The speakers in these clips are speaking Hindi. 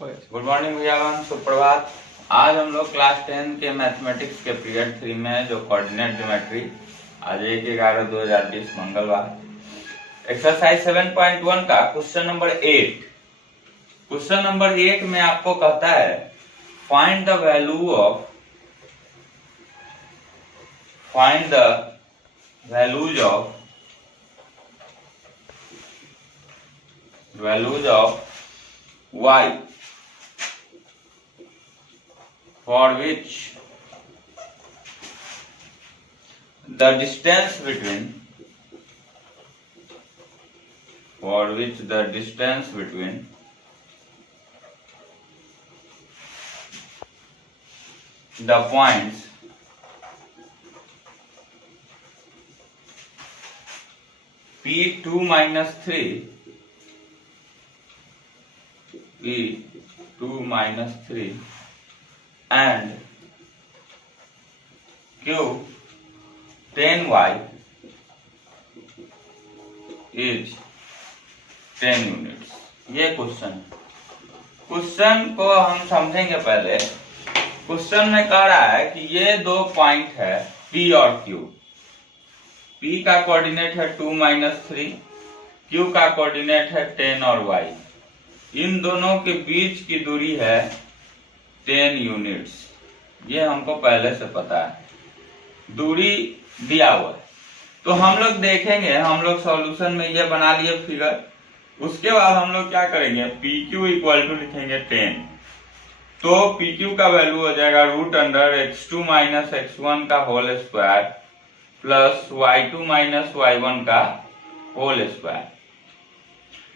गुड मॉर्निंग भैया, सुप्रभात। आज हम लोग क्लास 10 के मैथमेटिक्स के पीरियड 3 में जो कोऑर्डिनेट ज्योमेट्री, आज 1/11/2020 मंगलवार, एक्सरसाइज 7.1 का क्वेश्चन नंबर 8। क्वेश्चन नंबर 8 में आपको कहता है find the values of y for which the distance between the points P2 minus 3 and Q10y is 10 units. ये क्वेश्चन को हम समझेंगे। पहले क्वेश्चन में कह रहा है कि ये दो पॉइंट है P और Q। P का कोऑर्डिनेट है 2 minus 3, Q का कोऑर्डिनेट है 10 और y। इन दोनों के बीच की दूरी है 10 यूनिट्स। ये हमको पहले से पता है, दूरी दिया हुआ है। तो हम लोग देखेंगे, हम लोग सॉल्यूशन में ये बना लिए फिगर। उसके बाद हम लोग क्या करेंगे, PQ इक्वल टू लिखेंगे 10। तो PQ का वैल्यू हो जाएगा √x2 माइनस x1 का whole square plus y2 minus y1 का होल स्क्वायर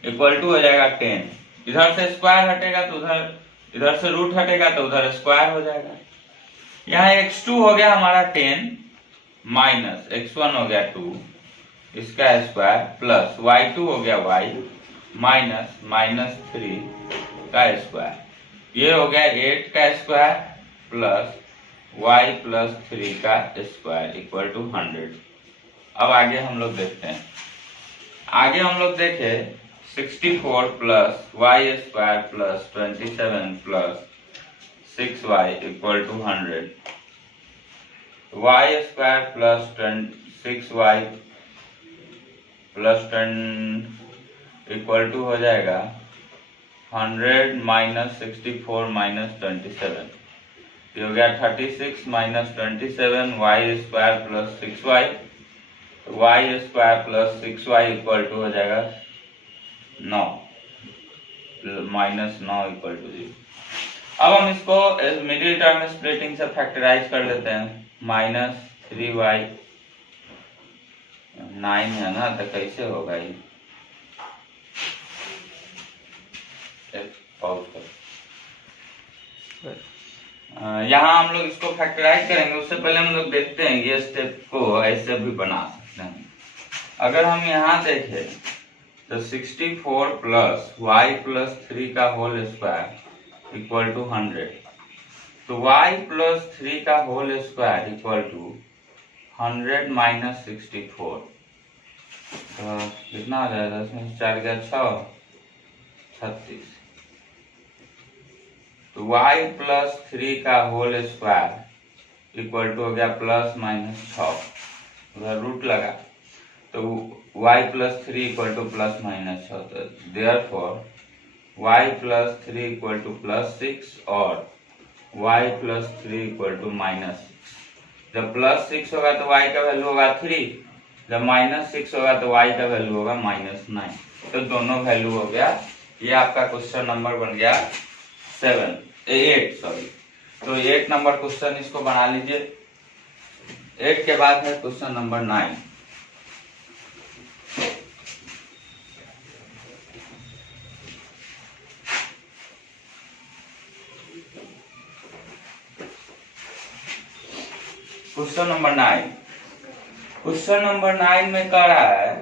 इक्वल टू हो जाएगा 10। इधर से स्क्वायर हटेगा तो इधर से रूट हटेगा तो उधर स्क्वायर हो जाएगा। यहाँ x2 हो गया हमारा 10 माइनस x1 हो गया 2 इसका स्क्वायर प्लस y2 हो गया y माइनस -3 का स्क्वायर। ये हो गया 8 का स्क्वायर प्लस y प्लस 3 का स्क्वायर इक्वल टू 100। अब आगे हम लोग देखते हैं। आगे हम लोग देखे 64 plus y square plus 27 plus 6y equal to 100। y square plus 6y plus 10 equal to हो जाएगा 100 माइनस 64 माइनस 27। ये हो गया 36 minus 27 y square plus 6y। y square plus 6y equal to हो जाएगा 9 माइनस 9 इक्वल टू 0। अब हम इसको मिडिल टर्म स्प्लिटिंग से फैक्टराइज कर देते हैं। -3y 9 है ना, तो कैसे होगा ये, पॉज कर। यहाँ हम लोग इसको फैक्टराइज करेंगे। उससे पहले हम लोग देखते हैं ये स्टेप को ऐसे भी बना सकते हैं। अगर हम यहाँ देखें तो 64 प्लस y प्लस 3 का होल स्क्वायर इक्वल टू 100। तो y प्लस 3 का whole square equal to 100 minus 64। तो कितना आ जाएगा, 10 में 4 गया 6, 36। तो y प्लस 3 का होल स्क्वायर इक्वल टू हो गया प्लस माइनस 6, उधर रूट लगा तो y plus 3 equal to plus minus 6। तो therefore y plus 3 equal to plus 6 और y plus 3 equal to minus 6। जब प्लस 6 होगा तो y का वैल्यू होगा 3, जब माइनस 6 होगा तो y का वैल्यू होगा -9। तो दोनों वैल्यू हो गया। ये आपका क्वेश्चन नंबर बन गया 8 सॉरी। तो 8 नंबर क्वेश्चन इसको बना लीजिए। 8 के बाद है question number 9। Question number 9। Question number 9 में कह रहा है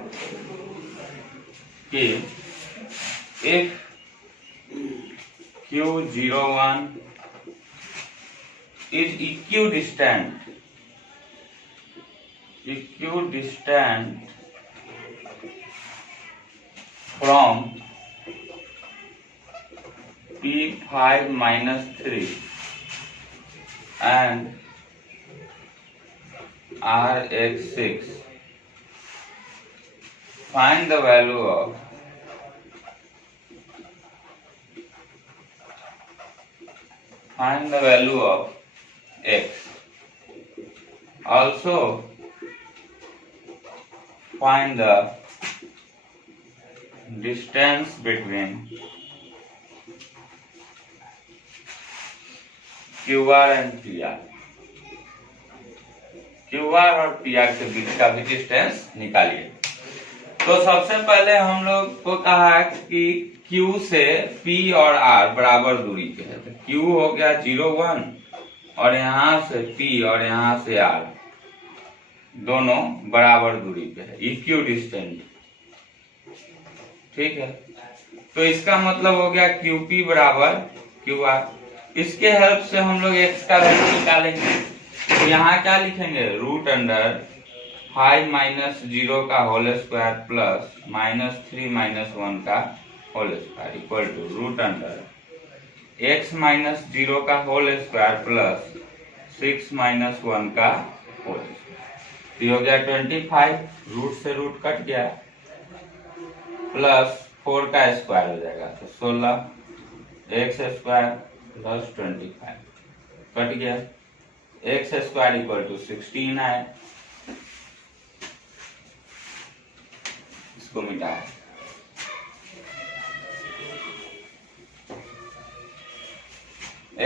कि if Q01 is equidistant from P5 minus 3 and Rx6. Find the value of x. Also find the distance between QR and PR. QR और PR के बीच का भी डिस्टेंस निकालिए। तो सबसे पहले हम लोग को कहा कि Q से P और R बराबर दूरी पे है। तो Q हो गया 0 1 और यहाँ से P और यहाँ से R दोनों बराबर दूरी पे है, इक्यू डिस्टेंस। ठीक है, तो इसका मतलब हो गया QP बराबर QR। इसके हेल्प से हम लोग x का वैल्यू निकालेंगे। तो यहाँ क्या लिखेंगे, रूट अंडर 5 माइनस 0 का whole square plus minus 3 minus 1 का whole square equal to root under x minus 0 का होल स्क्वायर प्लस 6 माइनस 1 का होल स्क्वायर। ये हो गया 25, रूट से रूट कट गया, प्लस 4 का स्क्वायर हो जाएगा तो 16 x स्क्वायर प्लस 25 कट गया, x स्क्वायर इक्वल टू 16 आए। इसको मिटाओ,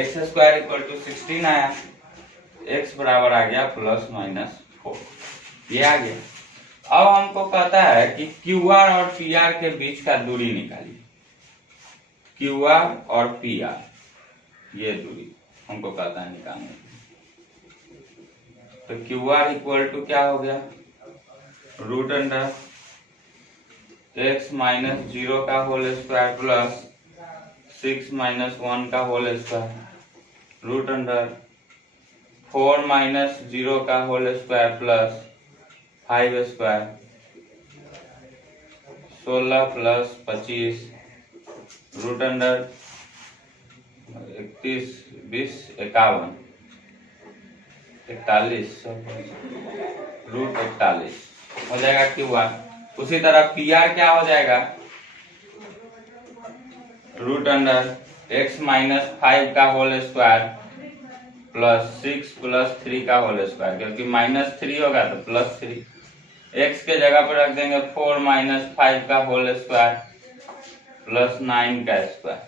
x स्क्वायर इक्वल टू 16 आया, x बराबर आ गया प्लस माइनस 4, ये आ गया। अब हमको कहता है कि QR और PR के बीच का दूरी निकालिए। QR और PR ये दूरी हमको कहता है निकालने। तो QR इक्वल टू क्या हो गया, रूट अंडर x माइनस 0 का होल स्क्वायर प्लस 6 माइनस 1 का whole square, root under 4 minus 0 का whole square plus 5 square, 16 plus 25, root under 31 20 51 41 root 41 हो जाएगा QR। उसी तरह PR क्या हो जाएगा, रूट अंडर x माइनस 5 का होल स्क्वायर प्लस 6 प्लस 3 का होल स्क्वायर, क्योंकि माइनस 3 होगा तो प्लस 3, x के जगह पर रख देंगे 4 माइनस 5 का होल स्क्वायर प्लस 9 का स्क्वायर,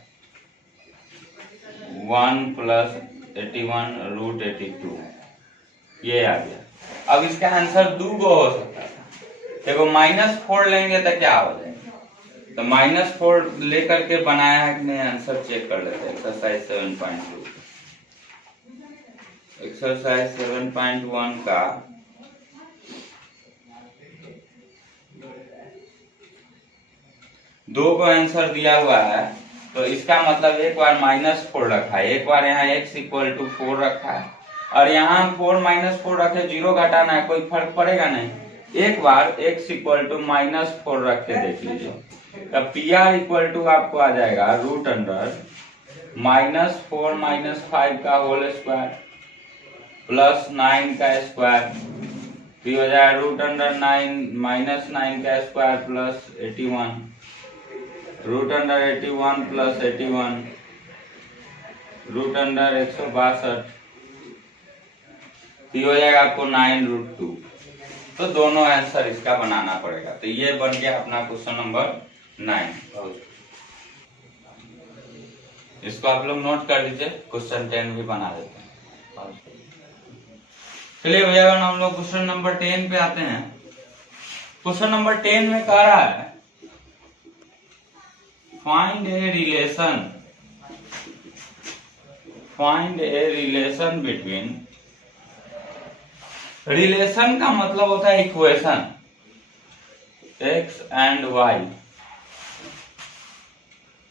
1 प्लस 81 रूट 82, ये आ गया। अब इसका आंसर दो गो हो सकता था, देखो -4 लेंगे तो क्या हो जाएगा, तो -4 लेकर के बनाया है कि नहीं आंसर चेक कर लेते हैं। एक्सरसाइज 7.2, एक्सरसाइज 7.1 का दो को आंसर दिया हुआ है, तो इसका मतलब एक बार -4 रखा है, एक बार यहाँ x इक्वल टू 4 रखा है, और यहाँ 4 -4 रखे, 0 घटाना है, कोई फर्क पड़ेगा नहीं। एक बार x इक्वल टू -4 रख के देख लीजिए, तब PR इक्वल टू आपको आ जाएगा रूट अंडर -4 माइनस 5 का होल स्क्वायर प्लस 9 का स्क्वायर, तो हो जाएगा रूट अंडर 9 का square plus 81, root under 81 plus 81, root under 162, तो हो जाएगा आपको 9 रूट 2। तो दोनों आंसर इसका बनाना पड़ेगा। तो ये बन गया अपना क्वेश्चन नंबर 9। इसको आप लोग नोट कर लीजिए, क्वेश्चन 10 भी बना देते हैं। चलिए भैया हम लोग क्वेश्चन नंबर 10 पे आते हैं। क्वेश्चन नंबर 10 में कह रहा है find a relation between, relation का मतलब होता है equation, x and y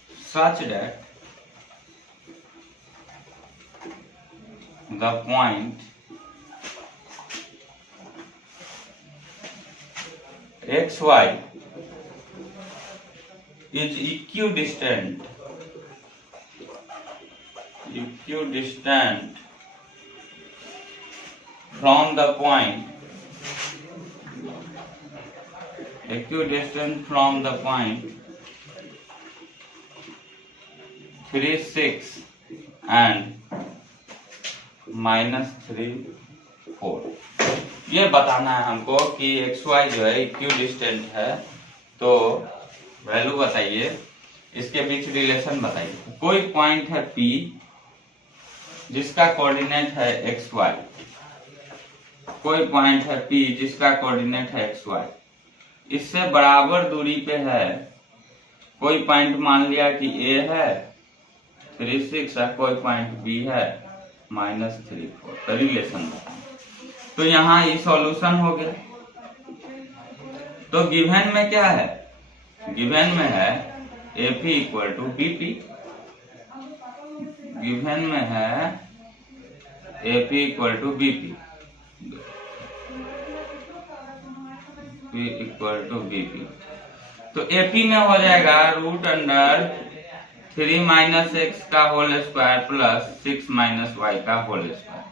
such that the point xy is equidistant equidistant from the point 3, 6 and -3, 4। ये बताना है हमको कि xy जो है इक्विडिस्टेंट है, तो वैल्यू बताइए, इसके बीच रिलेशन बताइए। कोई पॉइंट है P जिसका कोऑर्डिनेट है xy, कोई पॉइंट है P जिसका कोऑर्डिनेट है xy, इससे बराबर दूरी पे है कोई पॉइंट, मान लिया कि A है 3, 6 और कोई पॉइंट B है -3, 4। तो रिलेशन बताएं। तो यहाँ ये सॉल्यूशन हो गया। तो गिवन में क्या है? गिवन में है AP equal to BP। Given में है AP equal to BP, P equal to BP। तो AP में हो जाएगा √3 - x का होल स्क्वायर प्लस 6 - y का whole square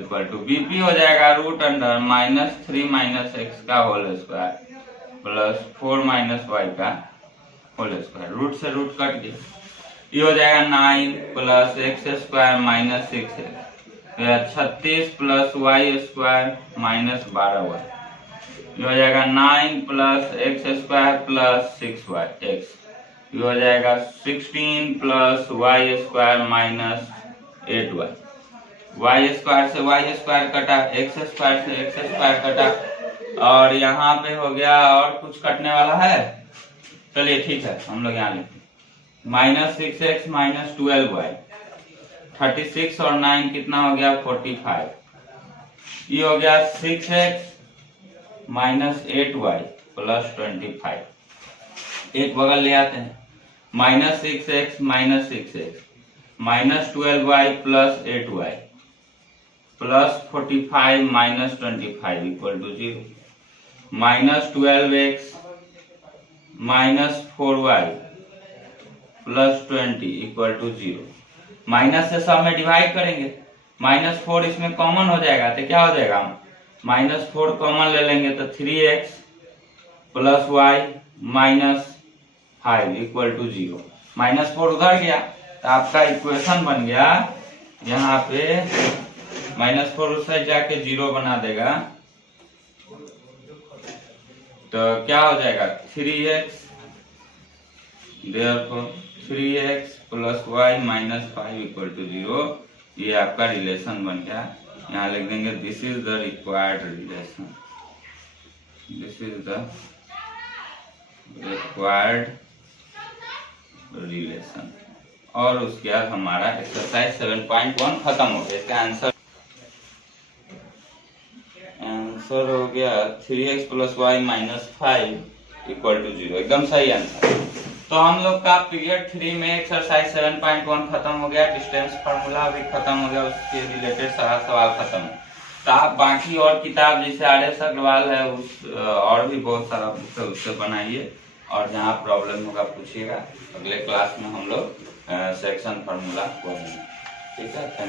equal to BP हो जाएगा √-3 - x का होल स्क्वायर प्लस 4 - y का होल स्क्वायर। रूट से रूट कट गया, ये हो जाएगा 9 plus x² - 6x, 36 plus y² - 12y। ये हो जाएगा 9 प्लस x² प्लस 6x, ये हो जाएगा 16 प्लस y² - 8y। y² से y² कटा, x² से x² कटा, और यहाँ पे हो गया और कुछ कटने वाला है। चलिए ठीक है, हम लोग यहाँ लिखते -6x - 12y, 36 और 9 कितना हो गया 45। ये हो गया 6x - 8y प्लस 25। एक बगल ले आते हैं, -6x - 6x -12y plus 8y plus 45 - 25 equal to 0। -12x - 4y plus 20 equal to 0। Minus से सब में डिवाइड करेंगे, -4 इसमें कॉमन हो जाएगा, तो क्या हो जाएगा, -4 कॉमन ले लेंगे तो 3x plus y -5 equal to 0। -4 उधर गया तो आपका इक्वेशन बन गया, यहाँ पे -4 उस साइड जाके 0 बना देगा, तो क्या हो जाएगा 3x, therefore 3x plus y -5 equal to 0। ये आपका रिलेशन बन गया। यहाँ लिख देंगे this is the required relation, this is the required relation. और उसके बाद हमारा एक्सरसाइज 7.1 खत्म हो गया। इसका आंसर हो गया 3x plus y -5 equal to 0। एकदम सही आंसर। तो हम लोग का पीरियड 3 में एक्सरसाइज 7.1 खत्म हो गया। डिस्टेंस फार्मूला भी खत्म हो गया, उसके रिलेटेड सारा सवाल खत्म है। तो आप बाकी और किताब जैसे RS अग्रवाल है, उस और भी बहुत सारा बुक है, उससे बनाइए, और जहाँ प्रॉब्लम होगा पूछिएगा। अगले क्लास में हम लोग सेक्शन फार्मूला पढ़ेंगे। ठीक है, थैंक यू।